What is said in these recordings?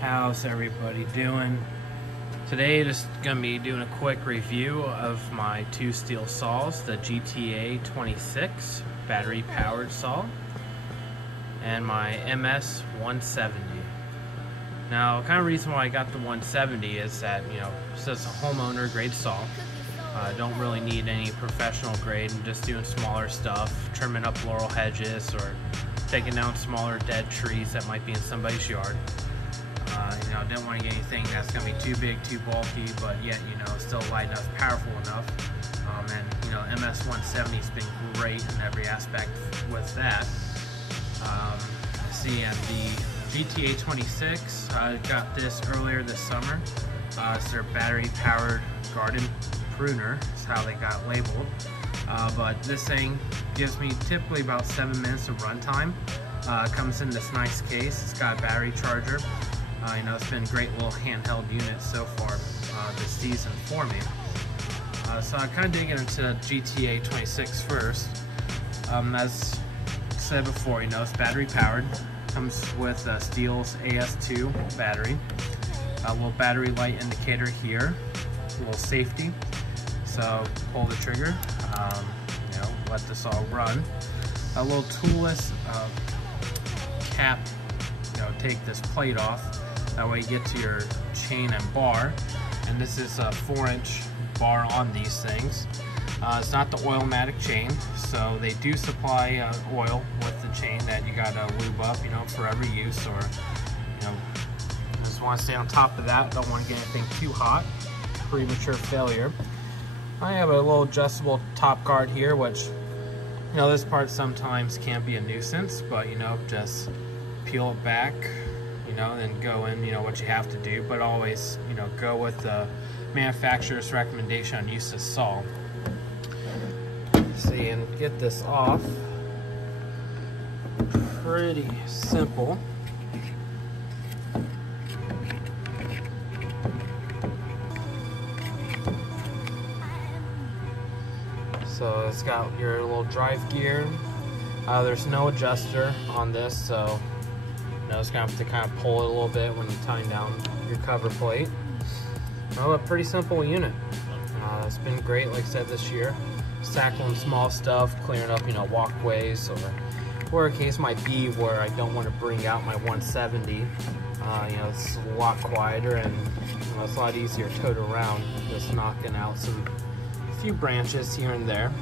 How's everybody doing? Today just gonna be doing a quick review of my two Stihl saws, the GTA26 battery powered saw and my MS170. Now, kind of reason why I got the 170 is that, it's just a homeowner grade saw. Don't really need any professional grade. I'm just doing smaller stuff, trimming up laurel hedges or taking down smaller dead trees that might be in somebody's yard. Didn't want to get anything that's going to be too big, too bulky, but yet, still light enough, powerful enough. MS170 has been great in every aspect with that. And the GTA26, I got this earlier this summer. It's their battery-powered garden pruner, is how they got labeled. But this thing gives me typically about 7 minutes of runtime. Comes in this nice case. It's got a battery charger. It's been a great little handheld unit so far this season for me. So I kind of dig into GTA 26 first. As said before, it's battery powered. Comes with Stihl's AS2 battery. A little battery light indicator here. A little safety. So pull the trigger. Let this all run. A little toolless cap. Take this plate off. That way you get to your chain and bar, and this is a 4-inch bar on these things. It's not the oil-matic chain, so they do supply oil with the chain that you gotta lube up, for every use, or just want to stay on top of that. Don't want to get anything too hot, premature failure. I have a little adjustable top guard here, which this part sometimes can be a nuisance, but just peel it back. And go in, what you have to do, but always, go with the manufacturer's recommendation on use of saw. See, and get this off. Pretty simple. So it's got your little drive gear. There's no adjuster on this, so it's going to have to kind of pull it a little bit when you tighten down your cover plate. Well, a pretty simple unit. It's been great, like I said, this year. Just tackling small stuff, clearing up, walkways, or where a case might be where I don't want to bring out my 170. It's a lot quieter and it's a lot easier to tote around, just knocking out a few branches here and there.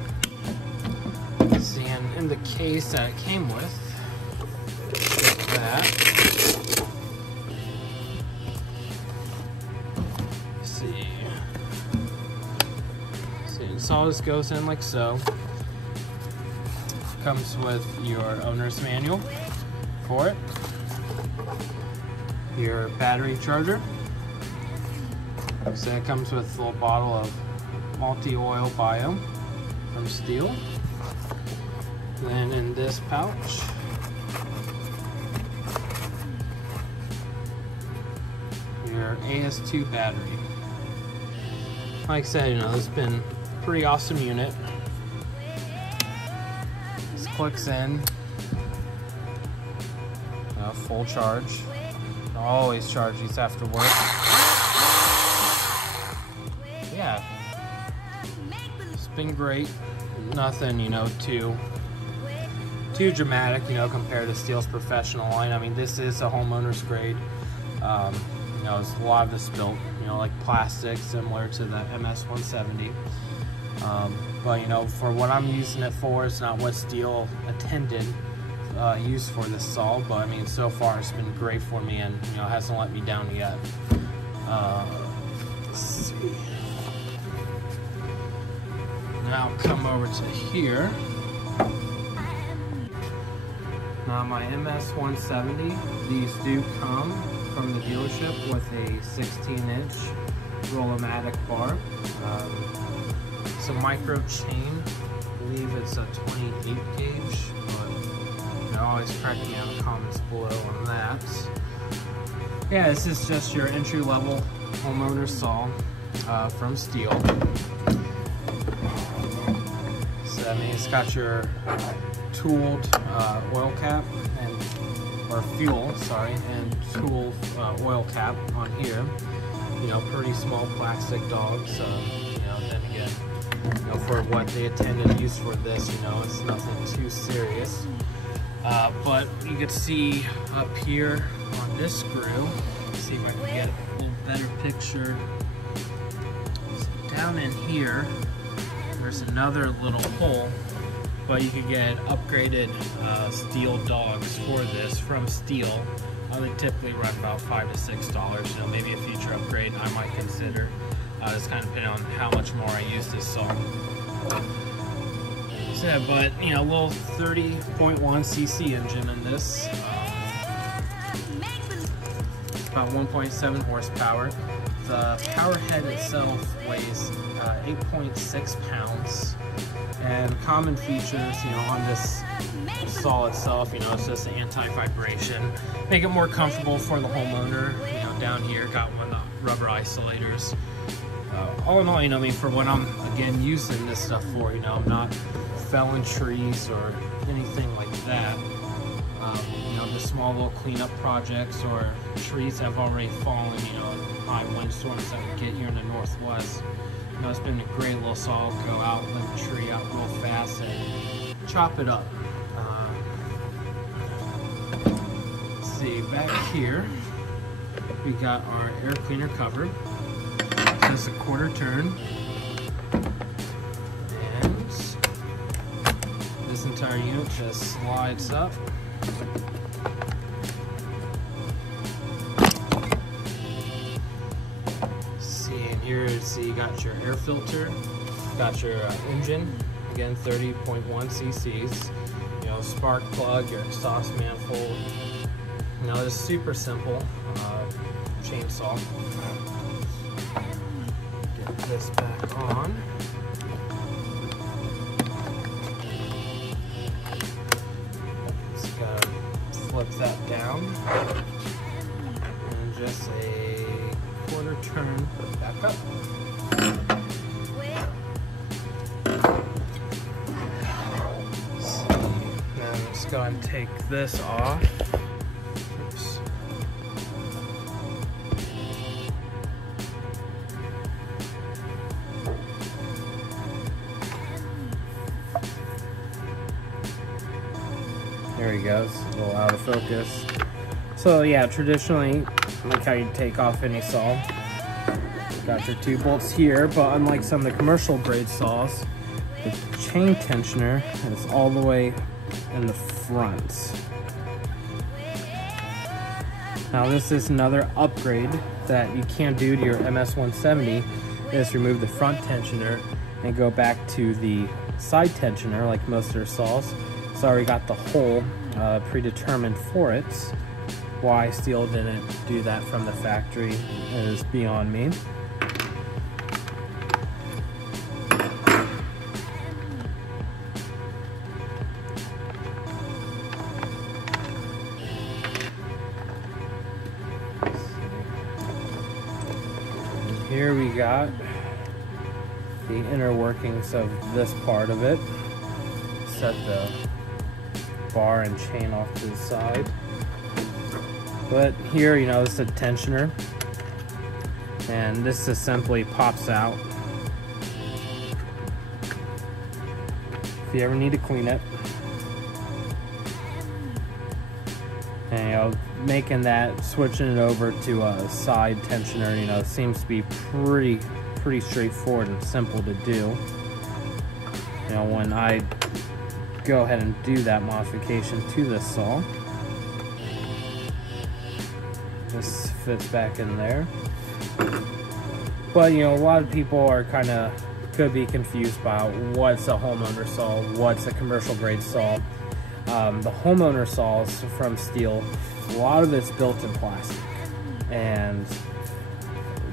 See, and in the case that it came with, that. See, saw just goes in like so. Comes with your owner's manual for it, your battery charger. So it comes with a little bottle of multi-oil bio from Stihl. Then in this pouch, your AS2 battery. Like I said, it's been a pretty awesome unit. This clicks in. Full charge. I always charge these after work. Yeah. It's been great. Nothing, too dramatic, compared to Stihl's professional line. I mean, this is a homeowner's grade. There's a lot of this built, like plastic, similar to the MS170. But for what I'm using it for, it's not what Stihl intended use for this saw. But I mean, so far it's been great for me, and hasn't let me down yet. Let's see. Now come over to here. Now my MS170, these do come from the dealership with a 16-inch roll-o-matic bar. It's a micro chain. I believe it's a 28 gauge, but always correct me in the comments below on that. Yeah, this is just your entry-level homeowner saw from Stihl. So I mean, it's got your tooled oil cap, and or fuel, sorry, and tool oil cap on here. You know, pretty small plastic dogs. You know, then again, you know, for what they intended use for this, you know, it's nothing too serious. But you can see up here on this screw, see if I can get a little better picture. So down in here, there's another little hole, but you can get upgraded Stihl dogs for this from Stihl. They typically run about $5 to $6. You know, maybe a future upgrade I might consider. It's kind of depending on how much more I use this saw. So, yeah, but you know, a little 30.1 cc engine in this. About 1.7 horsepower. The power head itself weighs 8.6 pounds. And common features, you know, on this saw itself, you know, it's just anti-vibration. Make it more comfortable for the homeowner. You know, down here, got one of the rubber isolators. All in all, you know, I mean, for what I'm, again, using this stuff for, you know, I'm not felling trees or anything like that. You know, just small little cleanup projects or trees have already fallen, you know, high windstorms that we get here in the Northwest. You know, it's been a great little saw. Go out, limb a tree out real fast and chop it up. Let's see, back here, we got our air cleaner covered. Just a quarter turn. And this entire unit just slides up. Here, see, you got your air filter, got your engine, again 30.1 cc's, you know, spark plug, your exhaust manifold. You know, it's super simple chainsaw. Get this back on. Just gotta flip that down, and just a quarter turn back up. Then let's go and take this off. Oops. There he goes, a little out of focus. So yeah, traditionally, like how you take off any saw. Got your 2 bolts here, but unlike some of the commercial grade saws, the chain tensioner is all the way in the front. Now this is another upgrade that you can do to your MS170, is remove the front tensioner and go back to the side tensioner like most of their saws. So I already got the hole predetermined for it. Why Stihl didn't do that from the factory is beyond me. And here we got the inner workings of this part of it. Set the bar and chain off to the side. But here, you know, this is a tensioner, and this just simply pops out. If you ever need to clean it, and you know, making that, switching it over to a side tensioner, you know, it seems to be pretty straightforward and simple to do. You know, when I go ahead and do that modification to this saw, this fits back in there. But you know, a lot of people are could be confused about what's a homeowner saw, what's a commercial grade saw. The homeowner saws from Stihl, a lot of it's built in plastic, and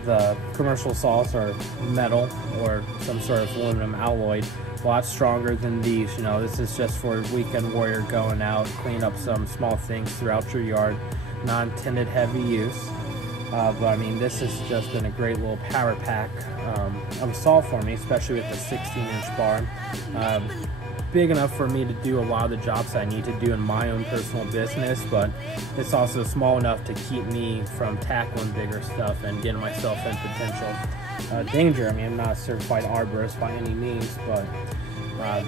the commercial saws are metal or some sort of aluminum alloy, a lot stronger than these. You know, this is just for a weekend warrior going out, clean up some small things throughout your yard. Non-intended heavy use, but I mean, this has just been a great little power pack of a saw for me, especially with the 16-inch bar. big enough for me to do a lot of the jobs I need to do in my own personal business, but it's also small enough to keep me from tackling bigger stuff and getting myself in potential danger. I mean, I'm not a certified arborist by any means, but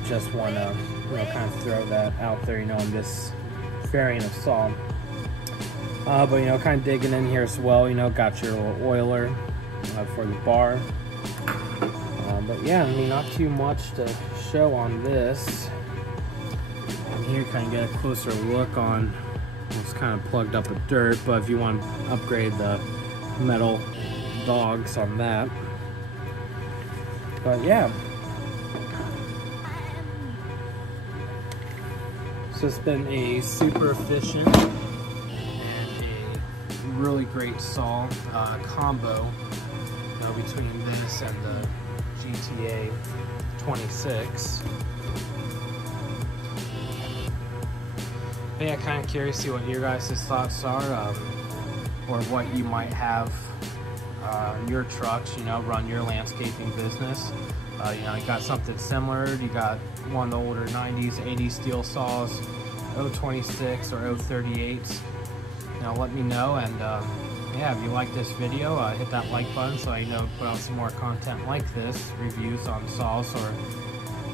just want to, you know, kind of throw that out there, you know, in this variant of saw. But, you know, kind of digging in here as well, you know, got your little oiler for the bar. But yeah, I mean, not too much to show on this. And here, kind of get a closer look on what's kind of plugged up with dirt, but if you want to upgrade the metal dogs on that. But yeah. So it's been a super efficient and a really great saw combo, you know, between this and the GTA26. But yeah, kind of curious to see what your guys' thoughts are, or what you might have your trucks, you know, run your landscaping business. You know, you got something similar. You got one of the older 90s, 80s steel saws, 026 or 038s. You know, let me know. And yeah, if you like this video, hit that like button so I know to put out some more content like this, reviews on saws, or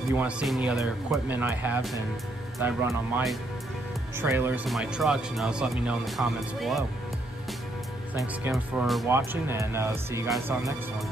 if you want to see any other equipment I have and that I run on my trailers and my trucks, you know, just let me know in the comments below. Thanks again for watching, and see you guys on the next one.